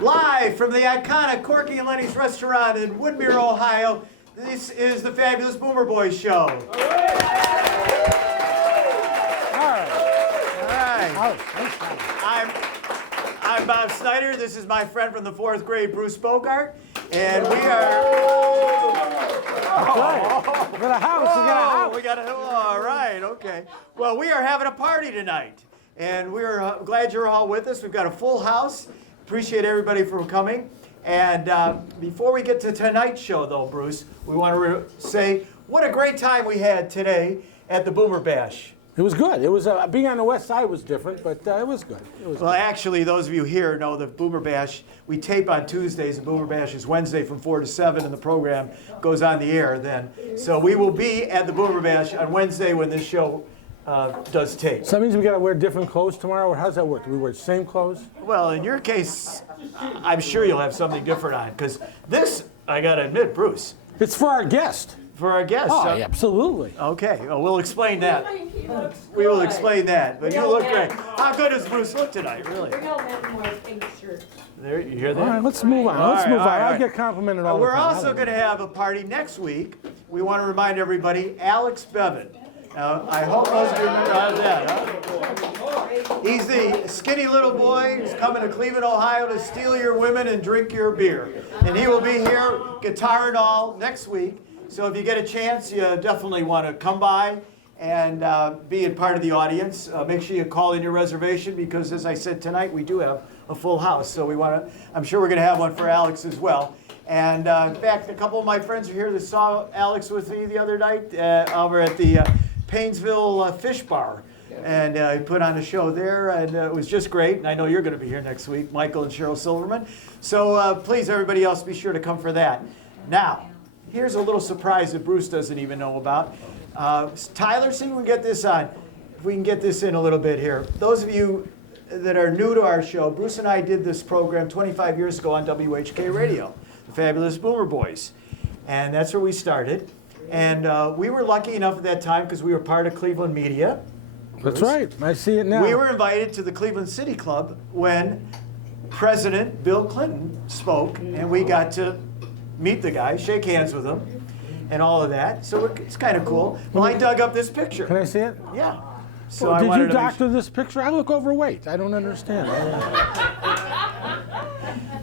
Live from the iconic Corky and Lenny's restaurant in Woodmere, Ohio, this is the Fabulous Boomer Boys Show. All right. I'm Bob Snyder. This is my friend from the 4th grade, Bruce Bogart. And we are... We got a house. All right, okay. Well, we are having a party tonight. And we're glad you're all with us. We've got a full house. Appreciate everybody for coming. And before we get to tonight's show, though, Bruce, we want to say what a great time we had today at the Boomer Bash. It was good. It was being on the west side was different, but it was good. Well, actually, those of you here know the Boomer Bash. We tape on Tuesdays. The Boomer Bash is Wednesday from 4 to 7, and the program goes on the air then. So we will be at the Boomer Bash on Wednesday when this show does tape. So that means we got to wear different clothes tomorrow, or how does that work? Do we wear the same clothes? Well, in your case, I'm sure you'll have something different on, because this, I got to admit, Bruce. It's for our guest. For our guest. Oh, yeah, absolutely. Okay, well, we'll explain that. We will explain that, but you look great. How good does Bruce look tonight, really? There, you hear that? All right, let's move on. I get complimented all the time. We're also going to have a party next week. We want to remind everybody, Alex Bevan. I hope most of you remember that, huh? He's the skinny little boy who's coming to Cleveland, Ohio to steal your women and drink your beer. And he will be here, guitar and all, next week. So if you get a chance, you definitely want to come by and be a part of the audience. Make sure you call in your reservation because, as I said tonight, we do have a full house. So we want to. I'm sure we're going to have one for Alex as well. And in fact, a couple of my friends are here that saw Alex with me the other night over at the Painesville Fish Bar. And he put on a show there, and it was just great. And I know you're going to be here next week, Michael and Cheryl Silverman. So please, everybody else, be sure to come for that. Now, here's a little surprise that Bruce doesn't even know about. Tyler, see if we can get this on. If we can get this in a little bit here. Those of you that are new to our show, Bruce and I did this program 25 years ago on WHK Radio, the Fabulous Boomer Boys. And that's where we started. And we were lucky enough at that time because we were part of Cleveland Media. That's right. I see it now. We were invited to the Cleveland City Club when President Bill Clinton spoke, and we got to meet the guy, shake hands with him, and all of that. So it's kind of cool. Well, I dug up this picture. Can I see it? Yeah. So did you doctor this picture? I look overweight. I don't understand.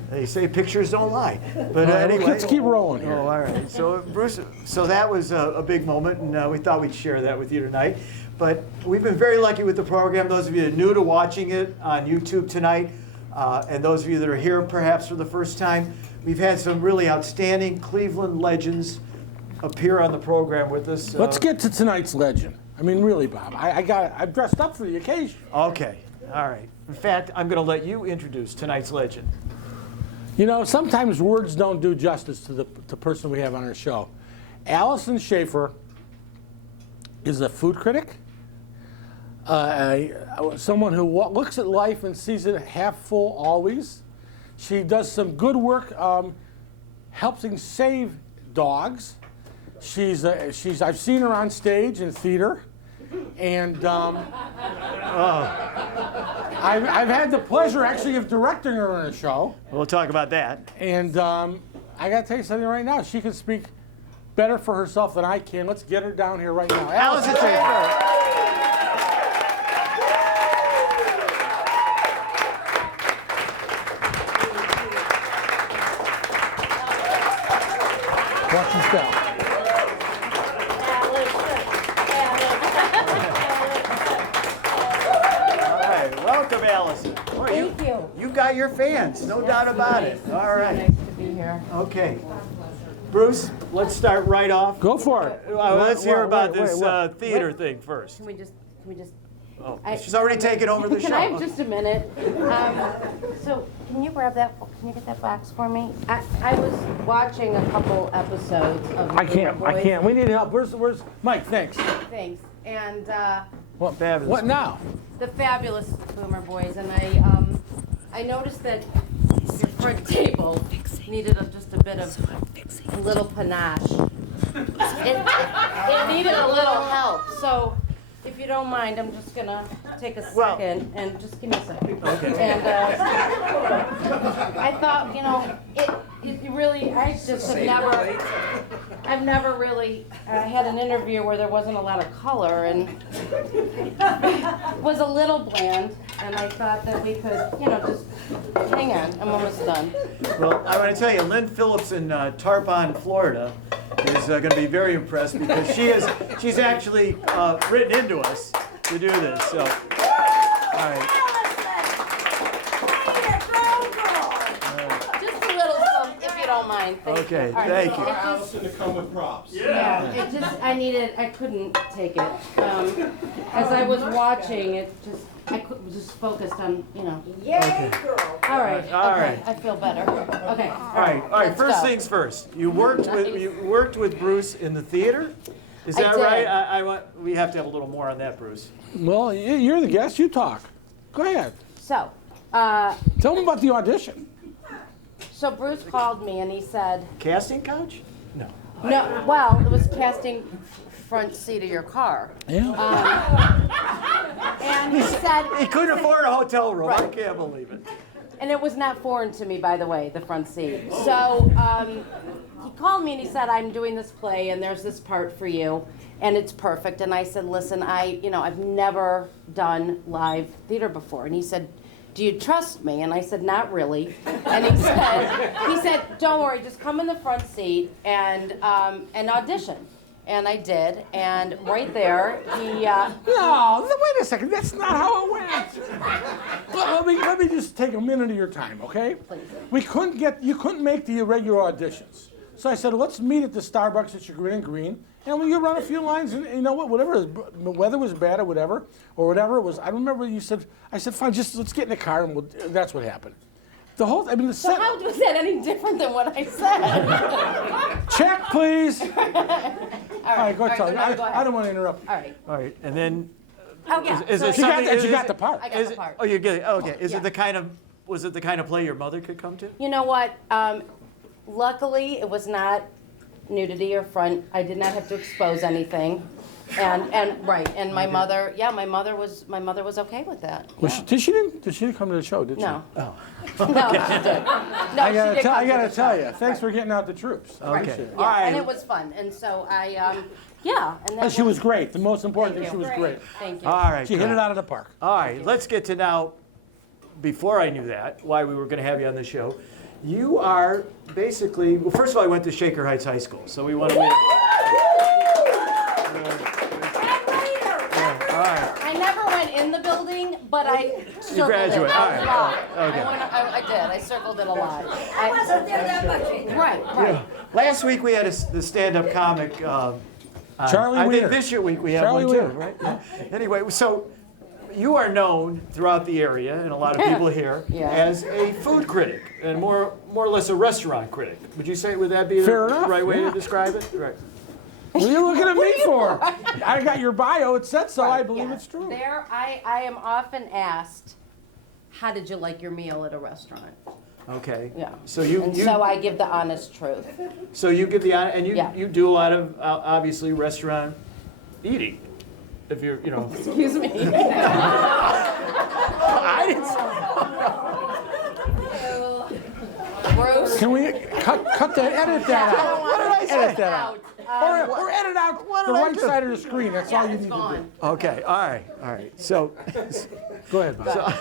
They say pictures don't lie. But anyway. Let's keep rolling here. Oh, all right. So, Bruce, that was a big moment, and we thought we'd share that with you tonight. But we've been very lucky with the program. Those of you that are new to watching it on YouTube tonight, and those of you that are here perhaps for the first time, we've had some really outstanding Cleveland legends appear on the program with us. Let's get to tonight's legend. I mean, really, Bob. I'm dressed up for the occasion. Okay. All right. In fact, I'm going to let you introduce tonight's legend. You know, sometimes words don't do justice to the person we have on our show. Allison Schaffer is a food critic, someone who looks at life and sees it half full always. She does some good work helping save dogs. I've seen her on stage in theater, and I've had the pleasure actually of directing her in a show. We'll talk about that. And I got to tell you something right now. She can speak better for herself than I can. Let's get her down here right now. Allison Schaffer. Watch your step. All right, welcome, Allison. Boy, Thank you. You got your fans, no doubt about it. All right. Nice to be here. Okay. Bruce, let's start right off. Go for it. Let's hear about this wait. theater thing first. Can we just? Oh, she's already taken over the show. Can I have just a minute? So, can you grab that? Can you get that box for me? I was watching a couple episodes of. I can't. We need help. Where's Mike? Thanks. Thanks. And Fabulous. What now? the Fabulous Boomer Boys, and I noticed that your front table needed just a bit of a little panache. It needed a little help. So, if you don't mind, I'm just gonna take a second and just give me a second. Okay. And I thought, it really, I've never really had an interview where there wasn't a lot of color and was a little bland. And I thought that we could, just hang on. I'm almost done. Well, I want to tell you, Lynn Phillips in Tarpon, Florida, is going to be very impressed because she's actually written into us to do this. So, all right. Just a little something, if you don't mind. Okay, All right. thank you. Allison to come with props. Yeah, I couldn't take it. As I was watching, I was just focused on, Okay. All right, All okay, right. I feel better. Okay. All right. Let's First go. things first. You worked with Bruce in the theater. Is I that did. right? We have to have a little more on that, Bruce. Well, you're the guest. You talk. Go ahead. So, Tell them about the audition. so Bruce called me and he said, Casting couch? No. no, well, it was casting front seat of your car. Yeah. And he said, He couldn't afford a hotel room. I Right. can't believe it. and it was not foreign to me, by the way, the front seat. So he called me and he said, I'm doing this play and there's this part for you and it's perfect. And I said, listen, I've never done live theater before. And he said, do you trust me? And I said, not really. And he said, don't worry, just come in the front seat and audition. And I did, and right there, he, No, wait a second. That's not how it went. Let me just take a minute of your time, okay? Please. You couldn't make the irregular auditions. So I said, let's meet at the Starbucks at Chagrin and Green, and we could run a few lines, and you know what, whatever, the weather was bad or whatever it was, I don't remember you said, I said, fine, just let's get in the car, and that's what happened. The whole, I mean, the So set, how was that any different than what I said? check, please. All right, go tell go me. ahead. I don't want to interrupt. All right. All right, and then Oh, yeah. is so it You got, something- you got the part. I got the part. Oh, you get it. Okay. Is Yeah. it was it the kind of play your mother could come to? You know what? Luckily, it was not nudity or front. I did not have to expose anything. And right. And my mother, my mother was okay with that. Was Yeah. she didn't come to the show, did she? No. Oh. No, she did. No, I she gotta did tell, come I to gotta the tell show. you. Thanks for getting out the troops. I Okay. appreciate it. Yeah, All right. and it was fun. And so and And she was great. The most important Thank thing, you. she was great. Thank you. All right. She hit it out of the park. All right. Let's get to now. Before I knew that, why we were going to have you on the show, you are basically. Well, first of all, I went to Shaker Heights High School, so we want to. All right. I never went in the building, but I circled graduated. it All a right. lot. Okay. I did. I circled it a lot. I wasn't there that much either. Right. Last week we had the stand-up comic. Charlie I Weir. think this week we have Charlie one too, Weir. right? Yeah. Anyway, so you are known throughout the area and a lot of people here Yeah. as a food critic and more or less a restaurant critic. Would that be Fair the enough, right way yeah. to describe it? Right. What are you looking at me for? I got your bio. It said so. I believe Yeah. it's true. There, I am often asked, how did you like your meal at a restaurant? Okay. Yeah. So you So I give the honest truth. so you give the and Yeah. you do a lot of obviously restaurant eating. If you're Excuse me. I didn't. Bruce. Can we cut that? Edit that I don't out. want What did I to say? Edit that out. Or edit out the did I right do? side of the screen. That's all Yeah, you it's need to gone. Okay. All right. So do. Go ahead, Bob.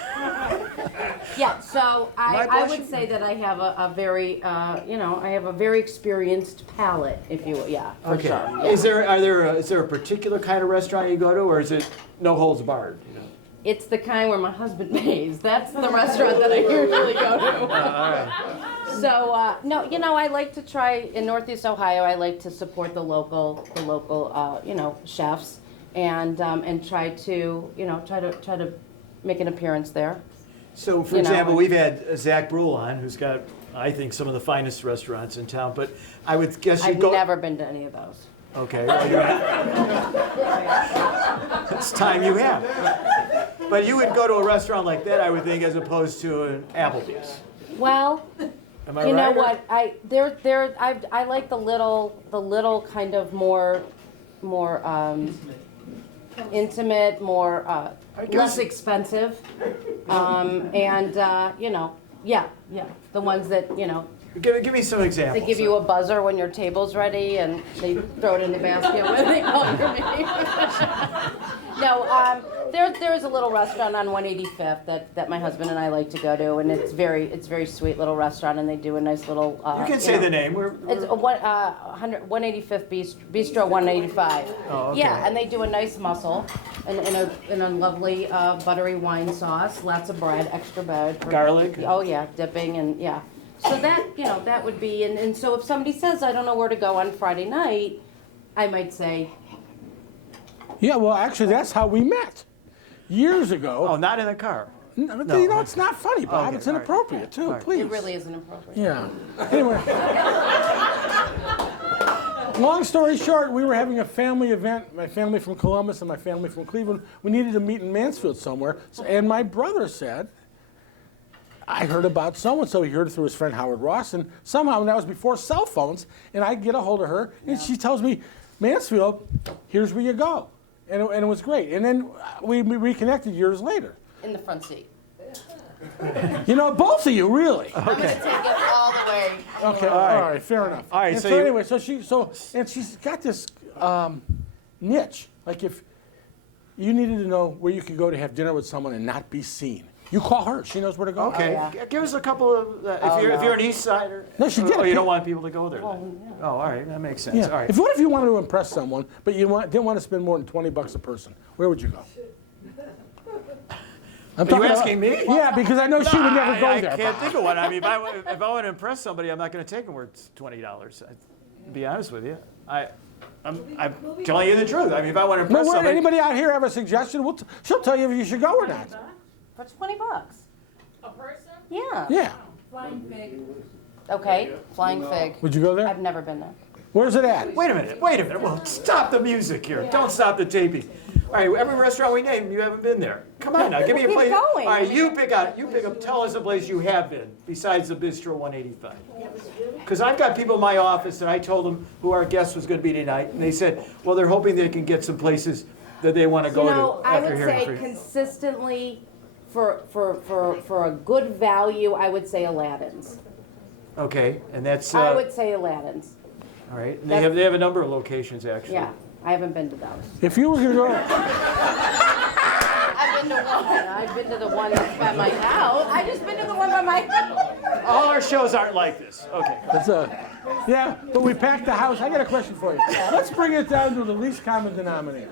Yeah, so My I blushing- would say that I have a very, I have a very experienced palate, if you will, yeah, for okay. sure. Yeah. Is there a particular kind of restaurant you go to, or is it no holds barred? It's the kind where my husband pays. That's the restaurant that I usually go to. All right. So, no, I like to try, in Northeast Ohio, I like to support the local, chefs and try to make an appearance there. So, for You know, example, and- we've had Zach Brule on, who's got, I think, some of the finest restaurants in town. But I would guess you I've go. never been to any of those. Okay. Well, it's time you have. But you would go to a restaurant like that, I would think, as opposed to an Applebee's. Well, Am I you know right? or- what? I like the little kind of more intimate, more less expensive, yeah. Yeah, the ones that, you know, Give me some examples. they give you a buzzer when your table's ready and they throw it in the basket when they call your name. No, there's a little restaurant on 185th that my husband and I like to go to, and it's very sweet little restaurant, and they do a nice little. You can say know, the name. It's 185th Bistro 185. Oh, okay. Yeah, and they do a nice mussel in a lovely buttery wine sauce, lots of bread, extra bread. Garlic? Oh yeah, dipping and yeah. So that, you know, that would be, and so if somebody says, I don't know where to go on Friday night, I might say, Yeah, well, actually, that's how we met. Years ago. Oh, not in the car. You know, it's not funny, Bob. Okay, It's all right. inappropriate, too. All right. Please. it really isn't appropriate. Yeah. Anyway. Long story short, we were having a family event, my family from Columbus and my family from Cleveland. We needed to meet in Mansfield somewhere. And my brother said, I heard about so-and-so. He heard it through his friend Howard Ross. And somehow, and that was before cell phones, and I get a hold of her, and she tells me, Mansfield, here's where you go. And it was great. And then we reconnected years later. In the front seat. You know, both of you, really. I'm gonna take it all the way. Okay, all right, fair enough. All right, and so so you- anyway, and she's got this niche. Like if you needed to know where you could go to have dinner with someone and not be seen, you call her. She knows where to go. Okay, Oh, yeah. Give us a couple of, if you're an East Sider. No, she did Oh, it. you don't want people to go there then? Well, yeah. Oh, all right, that makes sense. Yeah. All right. What if you wanted to impress someone, but you didn't want to spend more than $20 a person? Where would you go? I'm Are you talking about- asking me? Yeah, because I know she would never go I there. can't Bob. think of one. I mean, if I want to impress somebody, I'm not going to take them where it's $20. To be honest with you, I'm telling you the truth. I mean, if I want to No, impress somebody, anybody out here have a suggestion? She'll tell you if you should go or not. For $20. A person? Yeah. Yeah. Flying pig. Okay, Flying Fig. Would you go there? I've never been there. Where's it at? wait a minute. Well, stop the music here. Don't stop the taping. All right, every restaurant we name, you haven't been there. Come on now, give me a Keep place. going. All right, you pick up. Tell us a place you have been besides the Bistro 185. Because I've got people in my office that I told them who our guest was going to be tonight, and they said, well, they're hoping they can get some places that they want to go You know, to I after would hearing say from you. consistently, for a good value, I would say Aladdin's. Okay, and that's I would say Aladdin's. all right. And they have a number of locations actually. Yeah, I haven't been to those. If you were going to go, I've been to one. I've been to the one that's by my house. I've just been to the one by my house. All our shows aren't like this. Okay. that's yeah, but we packed the house. I got a question for you. Let's bring it down to the least common denominator.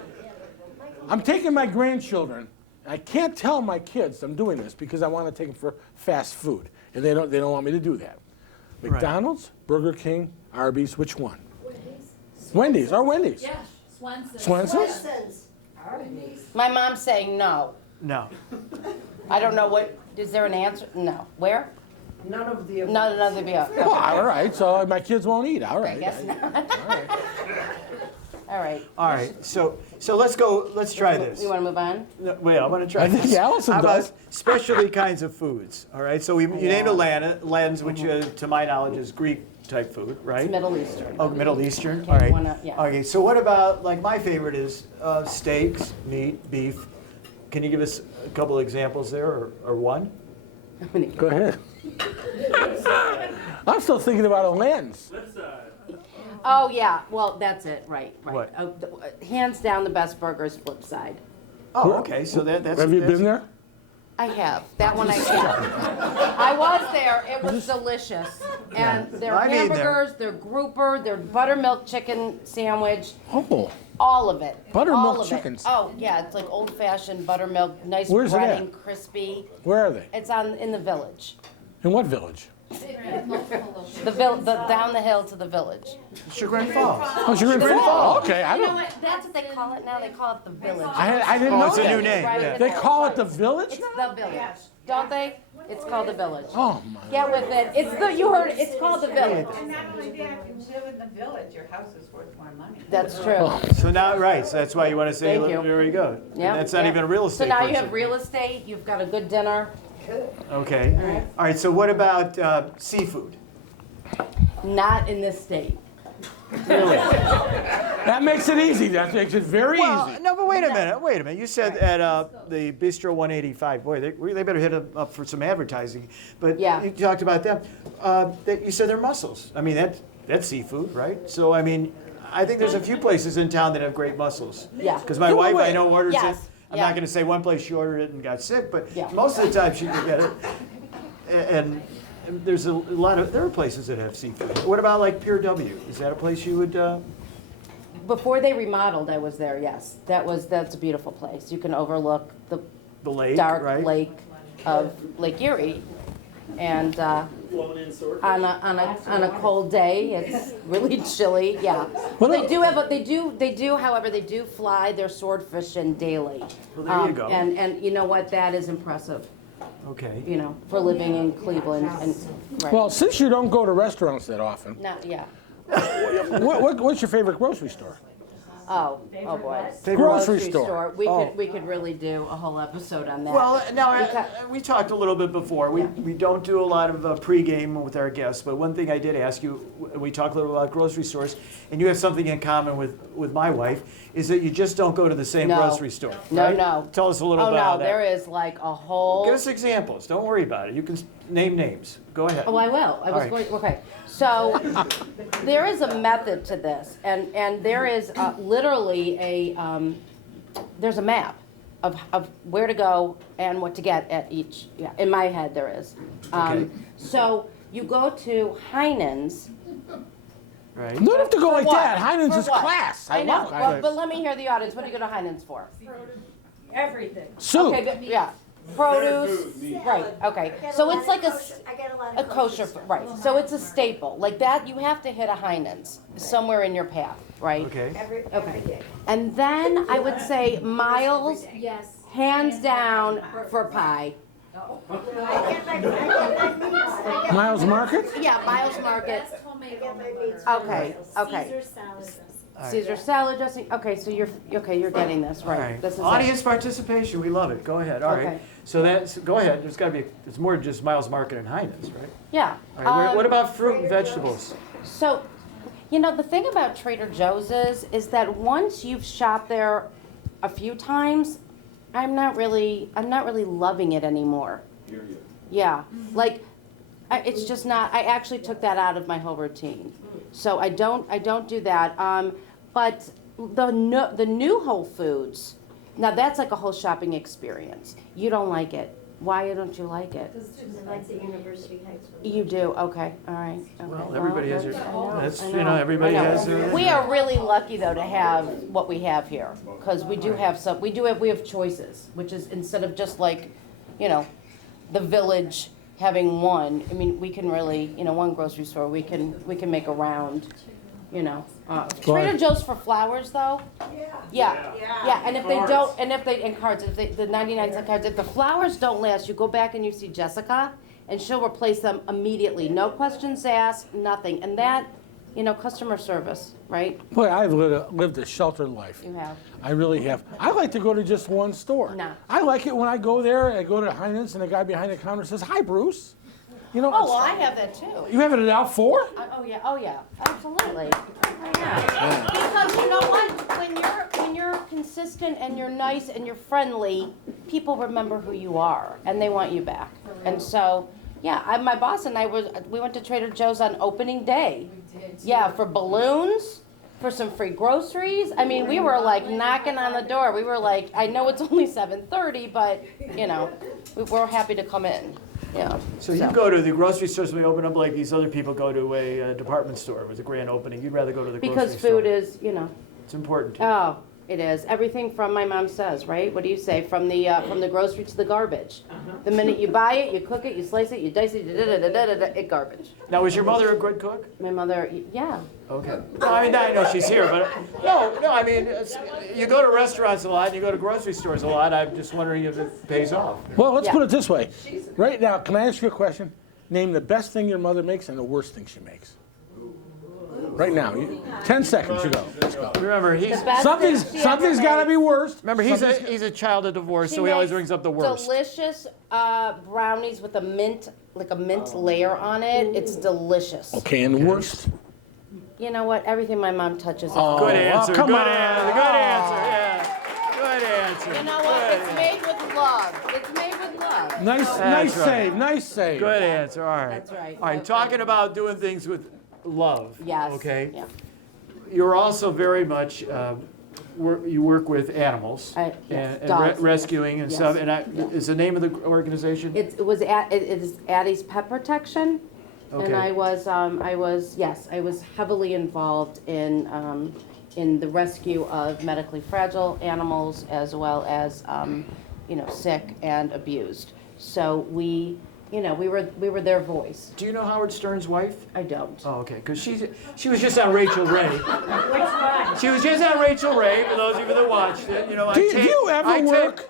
I'm taking my grandchildren. I can't tell my kids I'm doing this because I want to take them for fast food, and they don't want me to do that. McDonald's, Burger King, Arby's, which one? Wendy's. Wendy's. Yeah, Swenson. Swenson's? My mom's saying no. No. I don't know what. Is there an answer? No. Where? None of the above. None of the above. Well, all right, so my kids won't eat. All right. I guess not. All right. All right. All right. So let's go. Let's try this. You want to move on? No, wait, I want to try I think this. Allison How about does. specialty kinds of foods? All right. So you named Aladdin's, which to my knowledge is Greek type food, right? Middle Eastern. Oh, Middle Eastern. All right. Yeah. Okay. So what about like my favorite is steaks, meat, beef. Can you give us a couple examples there, or one? Go ahead. I'm still thinking about Aladdin's. Oh yeah. Well, that's it. Right. What? Hands down, the best burger is Flipside. Oh, okay. So that's. Have you that's- been there? I have. That one I have. I was there. It was delicious. And their I've eaten there. hamburgers, their grouper, their buttermilk chicken sandwich, Oh, all of it. Buttermilk All of it. chickens. Oh yeah, it's like old-fashioned buttermilk, nice Where's it breading, at? crispy. where are they? It's in the village. In what village? Down the hill to the village. Sugar and Falls. Oh, Sugar and Falls. Okay, I You know don't. what? That's what they call it now. They call it the village. I didn't Oh, know it's a that. new name. Right, Yeah. it's They all- call it the village. It's the village, don't they? It's called the village. Oh my. Get with it. You heard it. It's called the village. And not only that, if you live in the village, your house is worth more money. That's true. So now, right. So that's why you want to say. Thank you. There we go. And Yeah. that's not yeah. even a real estate. So now you person. have real estate. You've got a good dinner. Okay. All right. So what about seafood? Not in this state. Really? That makes it easy. That makes it very Well, easy. no, but wait a minute. You said at the Bistro 185, boy, they better hit up for some advertising. But Yeah. you talked about them. You said they're mussels. I mean, that's seafood, right? So, I mean, I think there's a few places in town that have great mussels. Yeah. Because my Go wife, away. I know, orders Yes, it. I'm yeah. not going to say one place she ordered it and got sick, but Yeah. most of the time she can get it. And there's there are places that have seafood. What about like Pier W? Is that a place you would? Before they remodeled, I was there, yes. That's a beautiful place. You can overlook the The lake, dark right? lake of Lake Erie. And on a cold day, it's really chilly, yeah. Well, They do, however, they do fly their swordfish in daily. Well, there you go. And you know what, that is impressive, Okay. you know, for living in Cleveland and, right. Well, since you don't go to restaurants that often, Yeah. what's your favorite grocery store? Oh boy. Grocery store. We could really do a whole episode on that. Well, now Because- we talked a little bit before. We don't do a lot of pregame with our guests, but one thing I did ask you, we talked a little about grocery stores, and you have something in common with my wife, is that you just don't go to the same No. grocery store. No, right? no. Tell us a little Oh, about no, that. there is like a whole. Give us examples. Don't worry about it. You can name names. Go ahead. Oh, I will. I All was right. going, okay. So there is a method to this, and there is literally there's a map of where to go and what to get at each, yeah, in my head there is. Okay. So you go to Heinen's. Right. You don't have to go like what? that. Heinen's For is what? class. I know, love well, Heinen's. but let me hear the audience. What do you go to Heinen's for? Everything. Soup. Okay, but, yeah, produce, right, okay. So it's like I get a lot a of kosher, right, so it's a staple, like that, you have to hit a Heinen's somewhere in your path, right? Okay. Every day. And then I would say Miles, Yes. hands down for pie. I get my Miles Market? Yeah, Miles Market, Best homemade okay, okay. Caesar salad dressing. Caesar salad dressing, okay, so you're getting this, All right, right. this is it. Audience participation. We love it. Go ahead. All right. Okay. So go ahead. There's got to be. It's more than just Miles Market and Heinen's, right? Yeah. All right. What um, about fruit and vegetables? So, you know, the thing about Trader Joe's is that once you've shopped there a few times, I'm not really loving it anymore. Yeah, like, it's just not, I actually took that out of my whole routine. So I don't do that. But the new Whole Foods, now that's like a whole shopping experience. You don't like it. Why don't you like it? Like the University Heights one. You do, okay, all right. Okay. Well, everybody has their. I know, That's I everybody I know. has their. We are really lucky though to have what we have here, because we do have some, we have choices, which is instead of just like, you know, the village having one, I mean, we can really, you know, one grocery store, we can make a round, you know. Go ahead. Trader Joe's for flowers though? Yeah, and if they don't, and cards, the 99-cent cards, if the flowers don't last, you go back and you see Jessica, and she'll replace them immediately, no questions asked, nothing, and that, you know, customer service, right? Boy, I've lived a sheltered life. You have. I really have. I like to go to just one store. No. I like it when I go there, I go to Heinen's, and the guy behind the counter says, "Hi, Bruce." You know, Oh, well, I have that too. you have it at Al Four? Oh yeah, absolutely. Yeah. Because you know what? When you're consistent and you're nice and you're friendly, people remember who you are and they want you back. And so, yeah, my boss and we went to Trader Joe's on opening day. Yeah, for balloons, for some free groceries. I mean, we were like knocking on the door. We were like, I know it's only 7:30, but you know, we're happy to come in. Yeah. So you go to the grocery stores. We open up like these other people go to a department store with a grand opening. You'd rather go to the grocery Because store. food is, you know. It's important. To you. Oh, it is. Everything from my mom says, right? What do you say? From the grocery to the garbage. The minute you buy it, you cook it, you slice it, you dice it, it garbage. Now, was your mother a good cook? My mother, yeah. Okay. No, I mean, I know she's here, but no. I mean, you go to restaurants a lot, and you go to grocery stores a lot. I'm just wondering if it pays off. Well, let's Yeah. put it this way. Right now, can I ask you a question? Name the best thing your mother makes and the worst thing she makes. Right now, 10 seconds. You go. Let's go. Remember, The best Something's thing she ever got to makes. be worst. Remember, he's a child of divorce, She so he always makes brings up the worst. Delicious brownies with a mint layer on it. It's delicious. Okay, and worst. You know what? Everything my mom touches is Oh, Good answer. come Good on. answer. Good answer. Yeah. Good answer. You know what? Good It's made with love. It's made with love. Nice, So- nice right. save, nice save. Good answer. All right. That's right. All right. Okay. Talking about doing things with love. Yes. Okay. Yeah. You're also very much. You work with animals Yes, and dogs. rescuing and Yes. stuff. And is the name of the organization? It is Addie's Pet Protection, Okay. and I was heavily involved in the rescue of medically fragile animals as well as sick and abused. So we were their voice. Do you know Howard Stern's wife? I don't. Oh, okay. Because she was just on Rachel Ray. She was just on Rachel Ray. For those of you that watched it, you know. Do you ever work?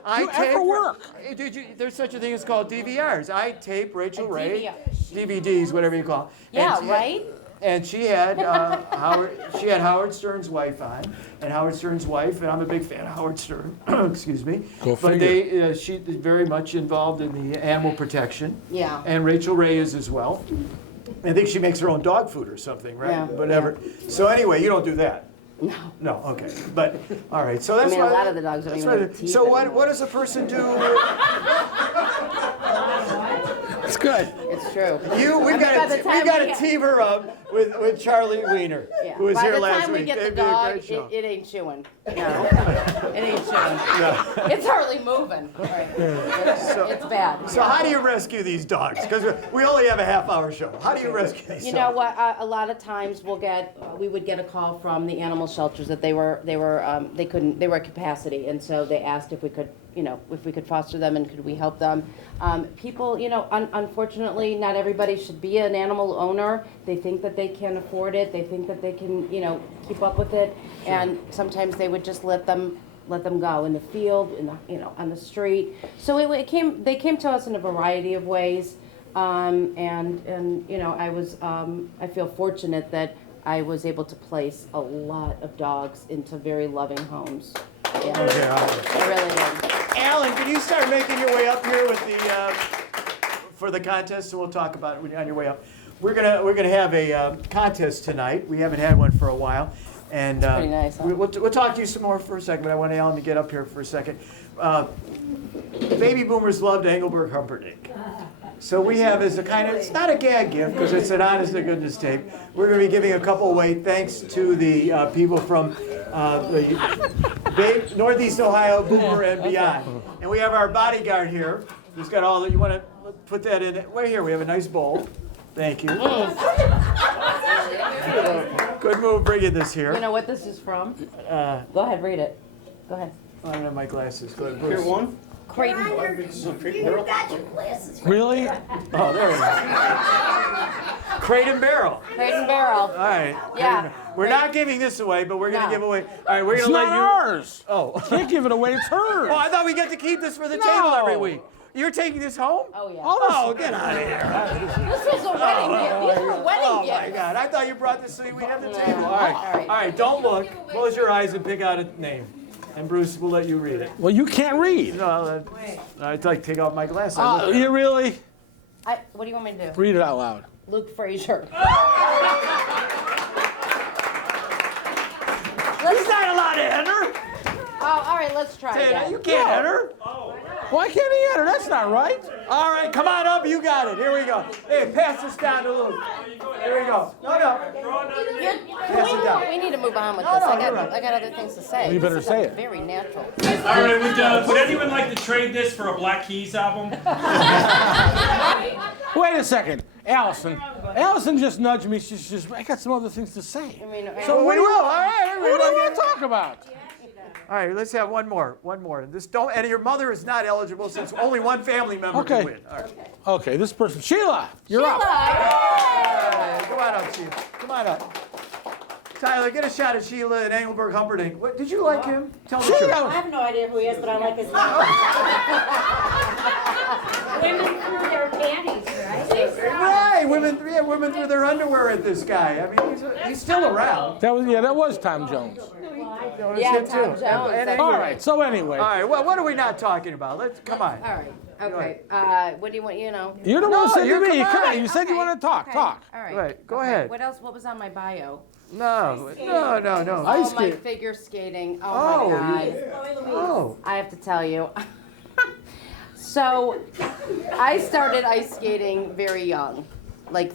There's such a thing as called DVRs. I tape Rachel A Ray, DVR. DVDs, whatever you call. It. Yeah, And right? And she had Howard. She had Howard Stern's wife on, and Howard Stern's wife. And I'm a big fan of Howard Stern. Excuse me. Go But figure. she is very much involved in the animal protection. Yeah. And Rachel Ray is as well. I think she makes her own dog food or something, right? Yeah. Whatever. So anyway, you don't do that. No. No, okay. But all right. So that's mean, a why- lot of the dogs don't that's even why- have teeth So what anymore. does a person do? It's good. It's true. We've by the got time to we get- team her up with Charlie Wiener, Yeah. who was By here the last time week. we get They'd the be a dog, great show. it ain't chewing. No, it ain't chewing. It's hardly moving. Right. It's bad. So how do you rescue these dogs? Because we only have a half-hour show. How do you rescue these You dogs? know what? A lot of times we would get a call from the animal shelters that they were at capacity, and so they asked if we could foster them and could we help them. People, unfortunately, not everybody should be an animal owner. They think that they can afford it. They think that they can, keep up with it, and sometimes they would just let them go in the field, on the street. So they came to us in a variety of ways, and I feel fortunate that I was able to place a lot of dogs into very loving homes. Yeah, Okay, all right. I really did. Alan, can you start making your way up here with for the contest? And we'll talk about it when you're on your way up. We're gonna have a contest tonight. We haven't had one for a while, and pretty nice, huh? we'll talk to you some more for a second. But I want Alan to get up here for a second. Baby boomers loved Engelberg Humperdinck. So we have as a kind of, it's not a gag gift because it's an honest to goodness tape. We're going to be giving a couple away thanks to the people from the Northeast Ohio Boomer and beyond. And we have our bodyguard here. He's got all that. You want to put that in it? Right here, we have a nice bowl. Thank you. Good move bringing this here. You know what this is from? Go ahead, read it. Go ahead. I don't have my glasses. Go ahead, Bruce. Here, one. Creighton. You got your glasses. Really? Oh, there we go. Crate and barrel. Creighton Barrel. All right. Yeah. We're not giving this away, but we're going to No. give away. All right, we're It's going to not let you. ours. Oh. Can't give it away. It's hers. Oh, I thought we get to keep this for the No. table every week. You're taking this home? Oh yeah. Oh, get out of here. This was a wedding gift. These were wedding Oh, gifts. my God. I thought you brought this so we have the No. table. All All right. right. All right, don't look. Close your eyes and pick out a name. And Bruce, we'll let you read it. Well, you can't read. No, I'd like to take off my glasses. I look at You really? What do you want me to do? Read it out loud. Luke Frazier. He's not allowed to enter. Oh, all right. Let's try Dana, again. you can't enter. Why can't he enter? That's not right. All right, come on up. You got it. Here we go. Hey, pass this down to Luke. Here we go. No. Pass it down. We need to move on with No, this. no, I you're right. got other things to say. Well, you better This is say it. Very natural. All right, would anyone like to trade this for a Black Keys album? Wait a second. Allison just nudged me. She's just, I got some other things to say. I mean, So what do you All right. What do you want to talk about? All right, let's have one more. This don't. And your mother is not eligible since only one family member Okay. can win. All right. Okay, this person. Sheila, you're up. All right, come on up, Sheila. Come on up. Tyler, get a shot of Sheila and Engelberg Humperdinck. What, did you like him? Tell me the truth. I Sheila. have no idea who he is, but I like his Women threw their panties, right? Right, women threw their underwear at this guy. I mean, he's still around. That was Tom Jones. That was Yeah, him, Tom too. Jones. And That's All Engelberg. right. So anyway, All right. Well, what are we not talking about? Come on. All right. Okay. What do you want? you're the one who said you to me. come Come on. on. You said you Okay, want to talk. okay, Talk. All right. Right, go Okay, ahead. What else? What was on my bio? No. Ice Oh, my skate. figure skating. Oh, Oh, my you- God. Oh. I have to tell you. So, I started ice skating very young, like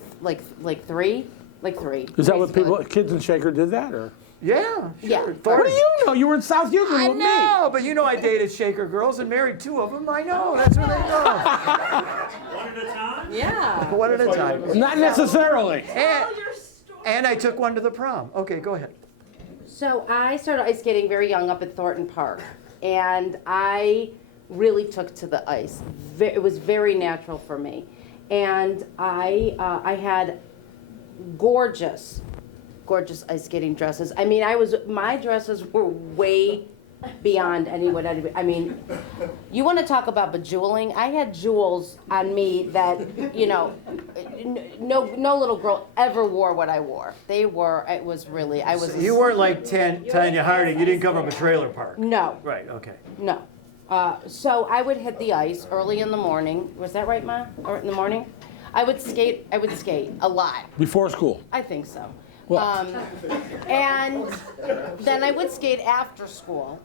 three. Is that what basically. kids in Shaker did that, or? Yeah. Yeah. Sure. What do you know? You were in South Euclid I with me. know, but you know I dated Shaker girls and married 2 of them. I know. That's where they go. One at a time? Yeah. One at a time. Not necessarily. And I took one to the prom. Okay, go ahead. So I started ice skating very young up at Thornton Park, and I really took to the ice. It was very natural for me, and I had gorgeous ice skating dresses. I mean, my dresses were way beyond anyone. I mean, you want to talk about bejeweling? I had jewels on me that, you know, no little girl ever wore what I wore. It was really, I was. You weren't like Tanya Harding. You didn't come from a trailer park. No, Right, okay. no. So I would hit the ice early in the morning. Was that right, Ma? Or in the morning? I would skate a lot. Before school. I think so. Well- And then I would skate after school.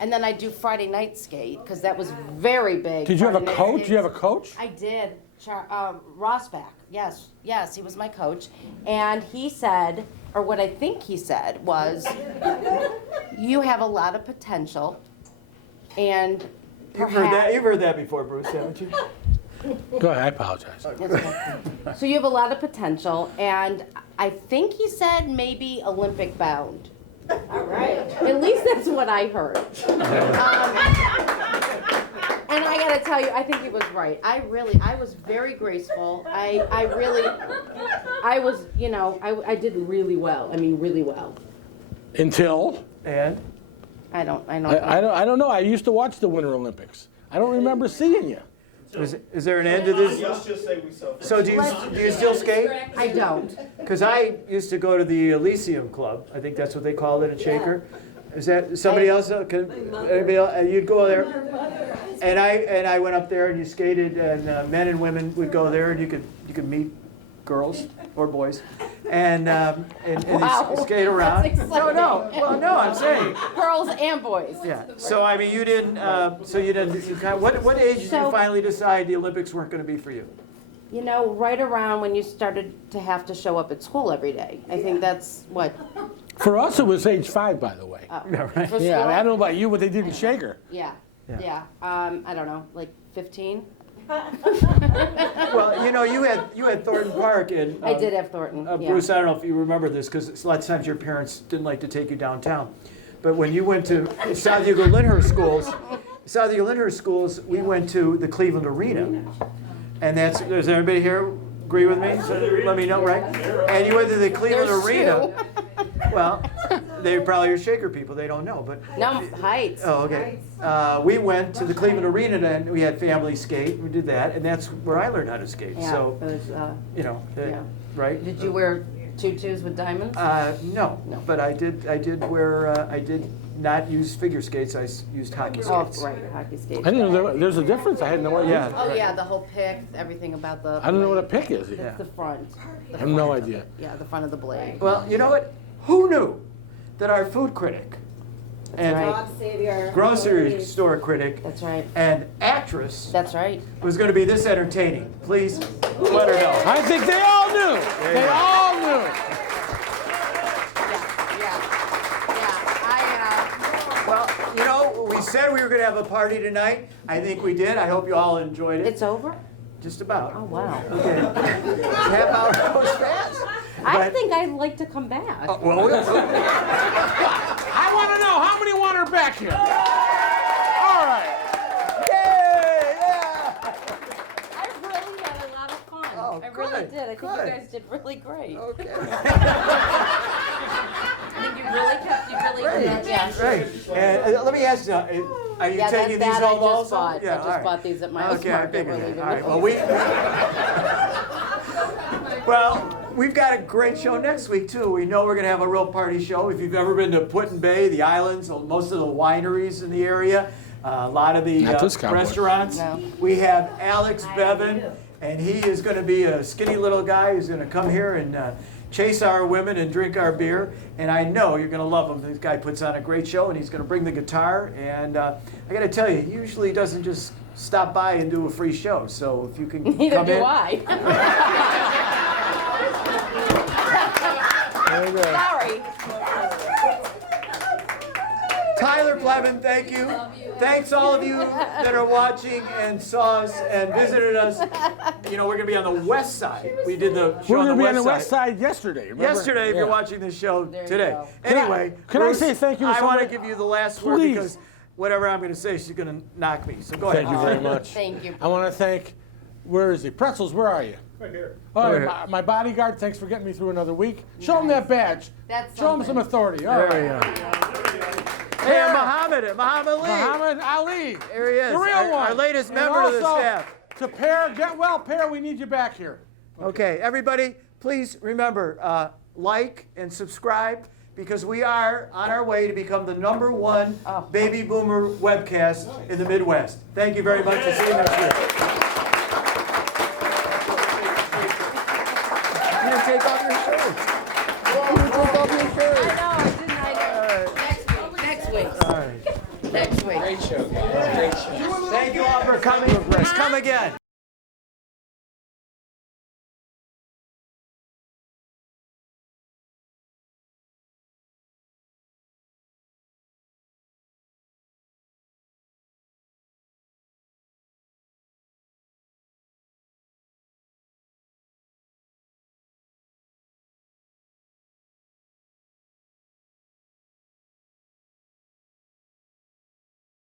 And then I'd do Friday night skate, because that was very big. Did you have a Friday night coach? skates. Did you have a coach? I did. Rossback, yes, he was my coach. And he said, or what I think he said was, you have a lot of potential, and You've perhaps... heard that before, Bruce, haven't you? Go ahead, I apologize. That's okay. So you have a lot of potential, and I think he said maybe Olympic bound. All right. At least that's what I heard. And I gotta tell you, I think he was right. I was very graceful. I was, you know, I did really well. I mean, really well. Until? And? I don't I don't know. I used to watch the Winter Olympics. I don't remember seeing you. Is there an end to this? So do you still skate? I don't. Because I used to go to the Elysium Club. I think that's what they called it at Shaker. Is that somebody else? Anybody else? You'd go there, and I went up there and you skated, and men and women would go there, and you could meet girls or boys, and Wow. you skate around. That's exciting. No, I'm saying. Girls and boys. Yeah. So I mean, you didn't. What age did you So- finally decide the Olympics weren't going to be for you? You know, right around when you started to have to show up at school every day. I think that's what. For us, it was age 5, by the way. Yeah, right. For Yeah, I, school? mean, I don't know about you, but they did in Shaker. Yeah. Yeah. I don't know, like 15. Well, you know, you had Thornton Park, and I did have Thornton. Yeah. Bruce, I don't know if you remember this, because a lot of times your parents didn't like to take you downtown. But when you went to South Euclid Lyndhurst schools, we went to the Cleveland Arena. And does everybody here agree with me? So let me know, right? And you went to the Cleveland There's Arena. two. Well, they probably are Shaker people, they don't know, but. No, Heights. Oh, okay. We went to the Cleveland Arena, and we had family skate, we did that, and that's where I learned how to skate, Yeah, so, it was, you know, yeah. right? Did you wear tutus with diamonds? No, No. but I did wear, I did not use figure skates, I used hockey Oh, skates. right, hockey skates. I didn't know there's a difference. I had no idea. Yeah. Oh, yeah, the whole pick, everything about the. I don't know what a pick is. Yeah. It's the front. I have no idea. Yeah, the front of the blade. Well, you know what? Who knew that our food critic and right. grocery store critic That's right. and actress That's right. was going to be this entertaining? Please let her know. I think they all knew. They all knew. Well, you know, we said we were going to have a party tonight. I think we did. I hope you all enjoyed it. It's over? Just about. Oh, wow. Okay. Half hour goes fast. I But- think I'd like to come back. Well, I want to know how many want her back here. All right. yay! Yeah. I really had a lot of fun. Oh, I really good, did. I think good. you guys did really great. Okay. I think you really did. Yeah. Right. And let me ask you, are you Yeah, taking that these I home just also? bought. Yeah, I just all right. bought these at my Okay, I market. figured We're that. leaving All right. with Well, we've got a great show next week too. We know we're going to have a real party show. If you've ever been to Put-in Bay, the islands, most of the wineries in the area, a lot of the Not this cowboy. restaurants, No. we have Alex Bevan And he is going to be a skinny little guy who's going to come here and chase our women and drink our beer. And I know you're going to love him. This guy puts on a great show, and he's going to bring the guitar. And I got to tell you, he usually doesn't just stop by and do a free show. So if you can Neither come do in. I. Sorry. Tyler Plevin, thank you. Thanks all of you that are watching and saw us and visited us. You know, we're going to be on the west side. We did the show We were on going to the be on the west side. west side yesterday. Remember? Yesterday, if you're Yeah. watching this show There you today. go. Anyway, Can I Bruce, say thank you to I want to somebody? give you the last word Please. because whatever I'm going to say, she's going to knock me. So go ahead. Thank you very much. Thank you. I want to thank, where is he? Pretzels, where are you? Right here. All Right right, my bodyguard, thanks for getting me through another week. Show him that badge. That's Show him some something. authority. All There right. we go. Hey, Muhammad Ali. Muhammad Ali. There he is, The real our one. latest And member of the also, staff. To Pear, get well, Pear, we need you back here. Okay, everybody, please remember, like and subscribe because we are on our way to become the #1 baby boomer webcast in the Midwest. Thank you very much and see you next year. You didn't take off your shirt. You didn't take off your shirt. I know, I didn't. Next week. All right. Next week. Thank you all for coming. Please come again.